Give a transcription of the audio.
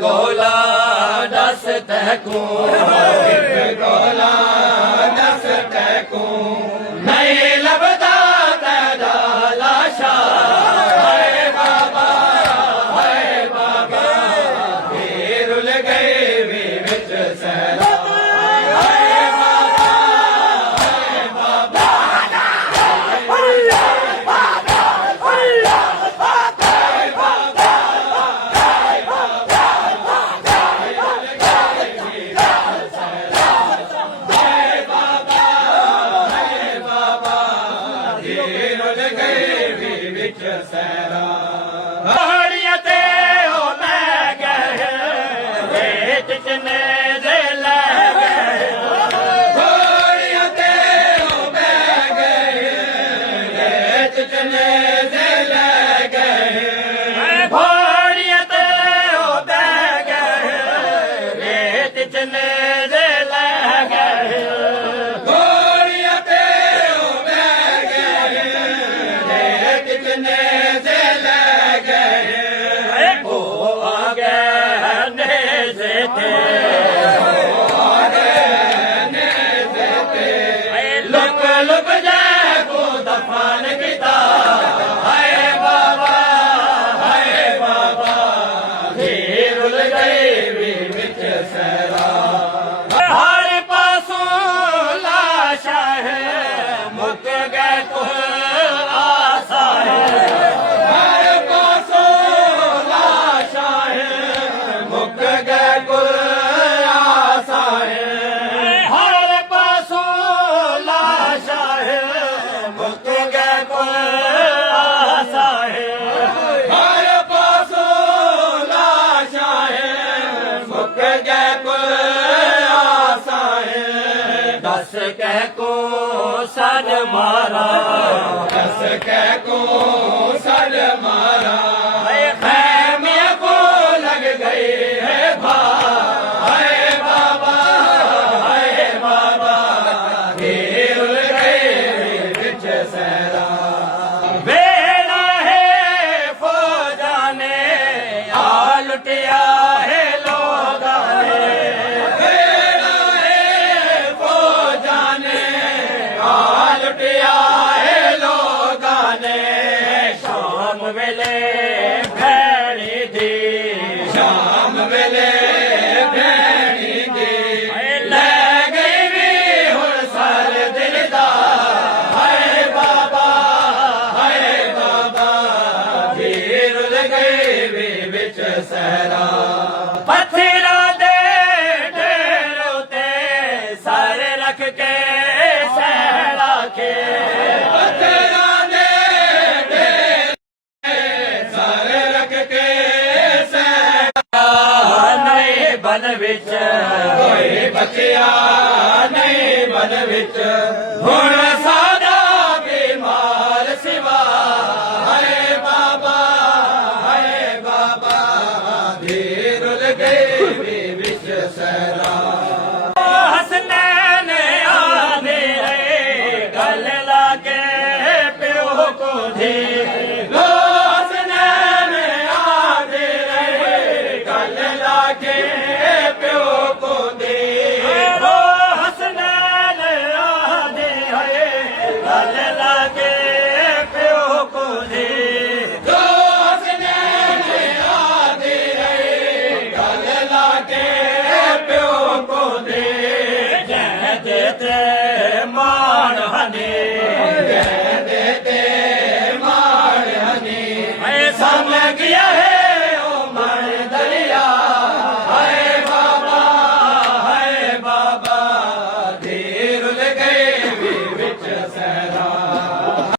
ਗੋਲਾ ਦਸ ਤੈਕੂ ਗੋਲਾ ਦਸ ਤੈਕੂ ਨਹੀਂ ਲੱਭਦਾ ਤੇਰਾ ਲਾਸ਼ਾ ਹਾਏ ਬਾਬਾ ਫੇਰ ਰੁਲ ਗਏ ਵੀ ਵਿੱਚ ਸਹਿਰਾ ਪਹਾੜੀਆਂ ਤੇ ਉਹ ਲੈ ਗਏ ਵੇਚ ਚਨੇਰੇ ਲੈ ਗਏ ਪਹਾੜੀਆਂ ਤੇ ਉਹ ਬਹਿ ਗਏ ਵੇਚ ਚਨੇਰੇ ਲੈ ਗਏ ਪਹਾੜੀਆਂ ਤੇ ਉਹ ਬਹਿ ਗਏ ਵੇਚ ਚਨੇਰੇ ਲੈ ਗਏ ਪਹਾੜੀਆਂ ਤੇ ਉਹ ਬਹਿ ਗਏ ਵੇਚ ਚਨੇਰੇ ਲੁਕ ਜਾ ਕੋ ਦਫਨ ਕੀਤਾ ਹਾਏ ਬਾਬਾ ਫੇਰ ਰੁਲ ਗਏ ਵੀ ਵਿੱਚ ਸਹਿਰਾ ਹਰ ਪਾਸੋਂ ਲਾਸ਼ਾਂ ਹੈ ਮੁੱਕ ਗਏ ਕੋਈ ਆਸਾ ਹੈ ਹਰ ਪਾਸੋਂ ਲਾਸ਼ਾਂ ਹੈ ਮੁੱਕ ਗਏ ਕੋਈ ਆਸਾ ਹੈ दस कह को सर मारा दस कह को सर मारा खैमे को लग गए है हाय बाबा घेर गए बिच सहरा बेड़ा है फौजा ने आ लुटिया है लोगा ने ਵੇਲੇ ਭੈਣੀ ਦੀ ਸ਼ਾਮ ਵੇਲੇ ਭੈਣੀ ਦੀ ਲੈ ਗਈ ਵੀ ਹੁਣ ਸਾਰ ਦਿਲ ਦਾ ਹਾਏ ਬਾਬਾ ਫੇਰ ਰੁਲ ਗਏ ਵੀ ਵਿੱਚ ਸਹਿਰਾ ਪੱਥਰਾਂ ਦੇ ਢੇਰ ਉਤੇ ਸਾਰੇ ਰੱਖ ਕੇ ਸਹਿਰਾ ਕੇ ਬਨ ਵਿੱਚ ਹੋਏ ਬਚਿਆ ਨਹੀਂ ਬਨ ਵਿੱਚ ਹੁਣ ਸਾਡਾ ਬਿਮਾਰ ਸਿਵਾ ਹਾਏ ਬਾਬਾ ਫੇਰ ਰੁਲ ਗਏ ਵੀ ਵਿੱਚ ਸਹਿਰਾ ਹਸਨੈਨ ਆਂਦੇ ਰਹੇ ਗੱਲ ਲਾ ਕੇ ਪਿਓ ਕੋ ਦੇ ਤੇ